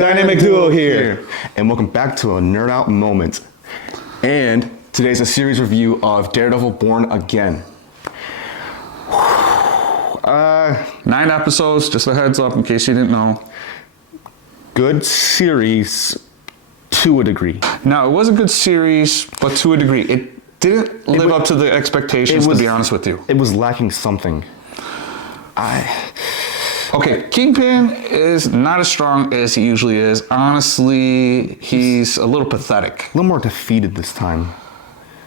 Dynamic Duo here. And welcome back to a Nerd Out Moment. And today's a series review of Daredevil Born Again. 9 episodes, just a heads up in case you didn't know. Good series to a degree. Now, it was a good series, but to a degree. It didn't live up to the expectations, to be honest with you. It was lacking something. Okay, Kingpin is not as strong as he usually is. Honestly, he's a little pathetic. A little more defeated this time.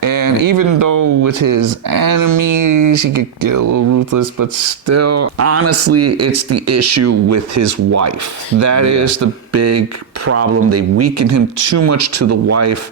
And even though with his enemies, he could get a little ruthless, but still, honestly, it's the issue with his wife. That is the big problem. They weakened him too much to the wife.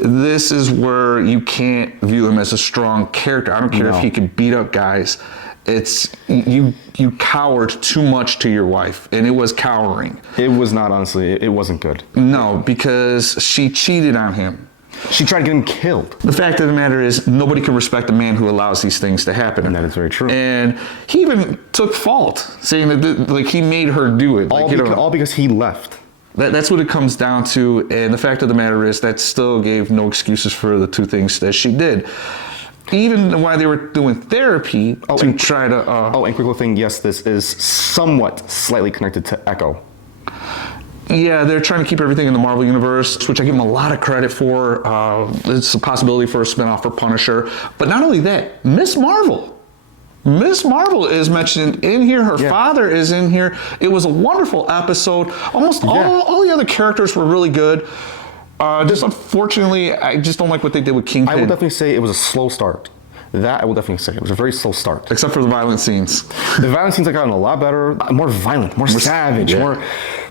This is where you can't view him as a strong character. I don't care if he can beat up guys. It's you cowered too much to your wife, and it was cowering. It was not, honestly. It wasn't good. No, because she cheated on him. She tried to get him killed. The fact of the matter is, nobody can respect a man who allows these things to happen. And that is very true. And he even took fault, saying that like he made her do it. All because he left. That's what it comes down to. And the fact of the matter is, that still gave no excuses for the two things that she did. Even while they were doing therapy to try to... and quick little thing, yes, this is somewhat slightly connected to Echo. Yeah, they're trying to keep everything in the Marvel Universe, which I give them a lot of credit for. It's a possibility for a spinoff for Punisher. But not only that, Miss Marvel. Miss Marvel is mentioned in here. Her father is in here. It was a wonderful episode. Almost all the other characters were really good. Just unfortunately, I just don't like what they did with Kingpin. I would definitely say it was a slow start. That I will definitely say. It was a very slow start. Except for the violent scenes. The violent scenes have gotten a lot better. More violent, more savage, more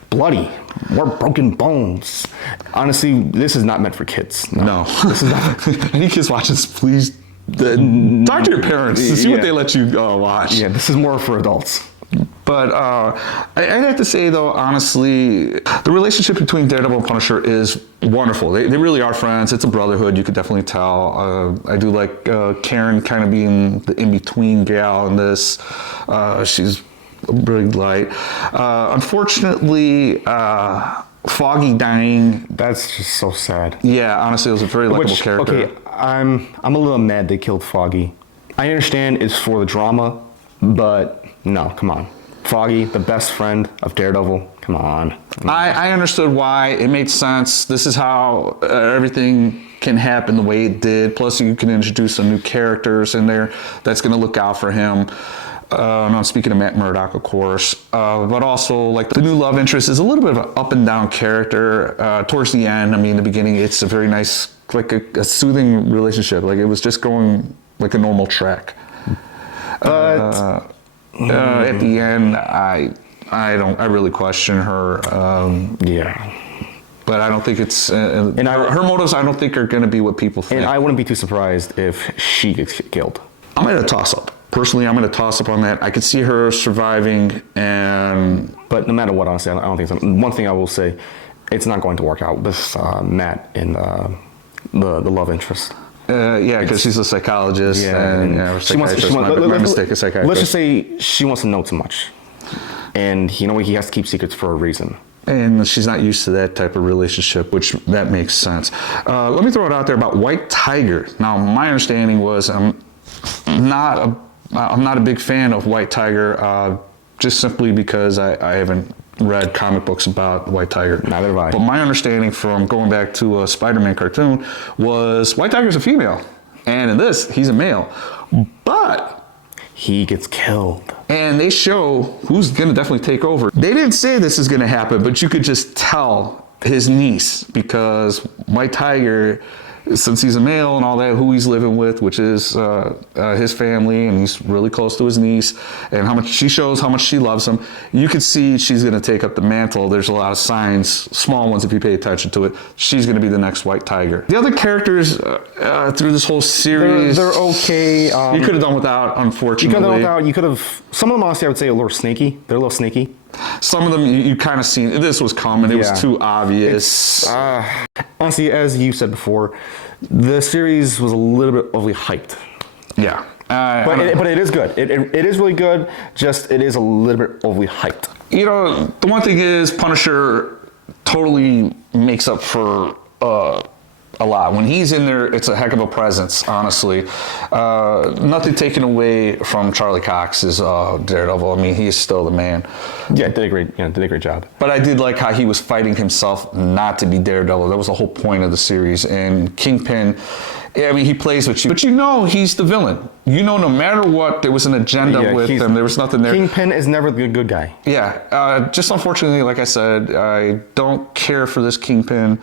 bloody, more broken bones. Honestly, this is not meant for kids. No. This is not. Any kids watching this, please talk to your parents to see what they let you watch. Yeah, this is more for adults. But I have to say, though, honestly, the relationship between Daredevil and Punisher is wonderful. They really are friends. It's a brotherhood, you could definitely tell. I do like Karen kind of being the in-between gal in this. She's really light. Unfortunately, Foggy dying. That's just so sad. Yeah, honestly, it was a very likable character. Okay, I'm a little mad they killed Foggy. I understand it's for the drama, but no, come on. Foggy, the best friend of Daredevil, come on. I understood why. It made sense. This is how everything can happen the way it did. Plus, you can introduce some new characters in there that's going to look out for him. And I'm speaking of Matt Murdock, of course, but also like the new love interest is a little bit of an up and down character. Towards the end, I mean, the beginning, it's a very nice, like a soothing relationship. Like it was just going like a normal track. But at the end, I really question her. But I don't think it's her motives. I don't think are going to be what people think. And I wouldn't be too surprised if she gets killed. I'm at a toss up. Personally, I'm going to toss up on that. I could see her surviving, but no matter what, honestly, I don't think so. One thing I will say, it's not going to work out with Matt and the love interest. Because she's a psychologist. And she wants my mistake, a psychiatrist. Let's just say she wants to know too much, and he has to keep secrets for a reason. And she's not used to that type of relationship, which that makes sense. Let me throw it out there about White Tiger. Now, my understanding was I'm not a big fan of White Tiger, just simply because I haven't read comic books about White Tiger. Neither have I. But my understanding from going back to a Spiderman cartoon was White Tiger's a female. And in this, he's a male. But he gets killed. And they show who's going to definitely take over. They didn't say this is going to happen, but you could just tell his niece, because White Tiger, since he's a male and all that, who he's living with, which is his family, and he's really close to his niece, and how much she loves him, you could see she's going to take up the mantle. There's a lot of signs, small ones if you pay attention to it. She's going to be the next White Tiger. The other characters through this whole series, they're okay. You could have done without, unfortunately. You could have. Some of them, honestly, I would say a little sneaky. They're a little sneaky. Some of them you kind of seen. This was coming. It was too obvious. Honestly, as you said before, the series was a little bit overly hyped. Yeah. But it is good. It is really good. Just it is a little bit overly hyped. You know, the one thing is Punisher totally makes up for a lot. When he's in there, it's a heck of a presence, honestly. Nothing taken away from Charlie Cox's Daredevil. I mean, he's still the man. Yeah, did a great job. But I did like how he was fighting himself not to be Daredevil. That was the whole point of the series. And Kingpin, I mean, he plays with you, but you know he's the villain. You know, no matter what, there was an agenda with him. There was nothing there. Kingpin is never the good guy. Yeah, just unfortunately, like I said, I don't care for this Kingpin.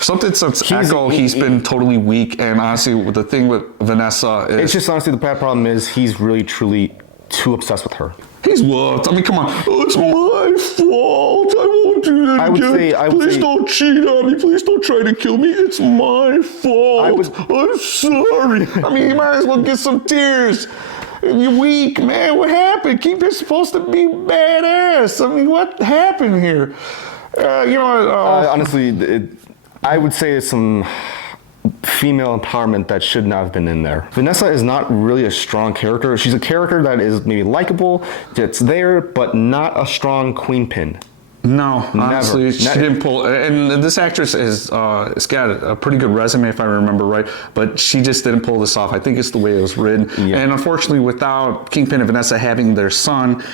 Something since Echo, he's been totally weak, and honestly, the thing with Vanessa is... It's just honestly, the bad problem is he's really, truly too obsessed with her. He's what? I mean, come on. Oh, it's my fault. I won't do that again. Please don't cheat on me. Please don't try to kill me. It's my fault. I'm sorry. I mean, you might as well get some tears. You're weak, man. What happened? Kingpin's supposed to be badass. I mean, what happened here? Honestly, I would say it's some female empowerment that should not have been in there. Vanessa is not really a strong character. She's a character that is maybe likable, that's there, but not a strong Queenpin. No, honestly, she didn't pull. And this actress has got a pretty good resume, if I remember right, but she just didn't pull this off. I think it's the way it was written. Yeah. And unfortunately, without Kingpin and Vanessa having their son,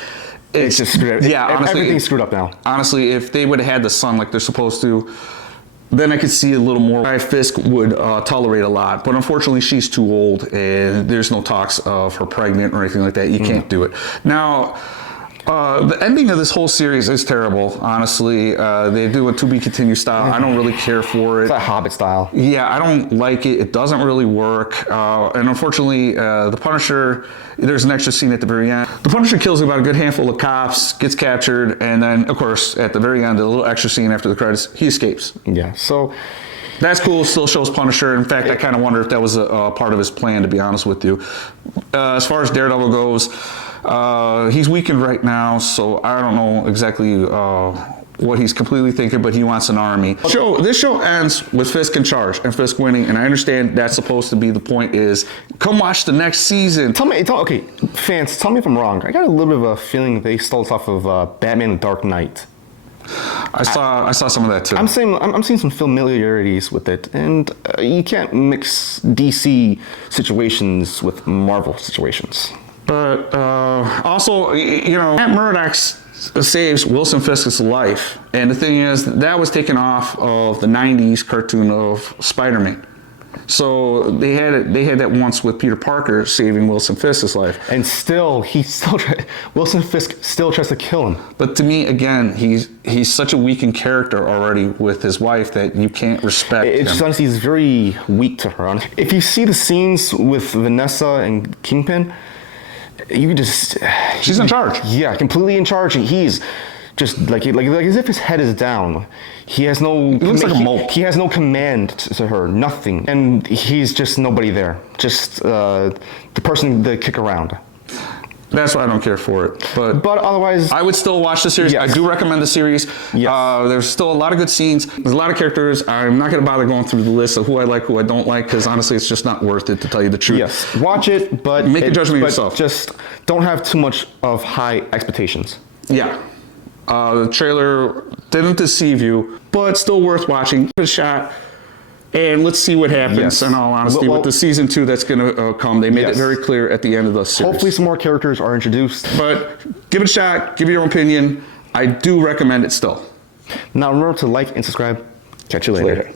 it's just screwed up. Yeah, honestly, everything's screwed up now. Honestly, if they would have had the son like they're supposed to, then I could see a little more. Fisk would tolerate a lot, but unfortunately she's too old and there's no talks of her pregnant or anything like that. You can't do it. Now, the ending of this whole series is terrible, honestly. They do a to be continued style. I don't really care for it. It's a Hobbit style. Yeah, I don't like it. It doesn't really work. And unfortunately, the Punisher, there's an extra scene at the very end. The Punisher kills about a good handful of cops, gets captured, and then, of course, at the very end, a little extra scene after the credits, he escapes. Yeah, so... That's cool, still shows Punisher. In fact, I kind of wonder if that was a part of his plan, to be honest with you. As far as Daredevil goes, he's weakened right now, so I don't know exactly what he's completely thinking, but he wants an army. This show ends with Fisk in charge and Fisk winning, and I understand that's supposed to be the point is, come watch the next season. Okay, fans, tell me if I'm wrong. I got a little bit of a feeling they stole this off of Batman: Dark Knight. I saw some of that too. I'm seeing some familiarities with it, and you can't mix DC situations with Marvel situations. But also, you know, Matt Murdock saves Wilson Fisk's life, and the thing is, that was taken off of the '90s cartoon of Spiderman. So they had that once with Peter Parker saving Wilson Fisk's life, and Wilson Fisk still tries to kill him. But to me, again, he's such a weakened character already with his wife that you can't respect him. Just honestly, he's very weak to her. If you see the scenes with Vanessa and Kingpin, you just she's in charge. Yeah, completely in charge. He's just like as if his head is down. He has no. He looks like a mope. He has no command to her. Nothing, and he's just nobody there. Just the person to kick around. That's why I don't care for it. But otherwise, I would still watch the series. Yes. I do recommend the series. Yes. There's still a lot of good scenes. There's a lot of characters. I'm not going to bother going through the list of who I like, who I don't like, because honestly, it's just not worth it, to tell you the truth. Yes, watch it, but make a judgment yourself. Just don't have too much of high expectations. Yeah. The trailer didn't deceive you, but still worth watching. Give it a shot. And let's see what happens, yes. In all honesty, with the season 2 that's going to come. They made yes. it very clear at the end of the series. Hopefully some more characters are introduced. But give it a shot. Give your own opinion. I do recommend it still. Now remember to like and subscribe. Catch you later.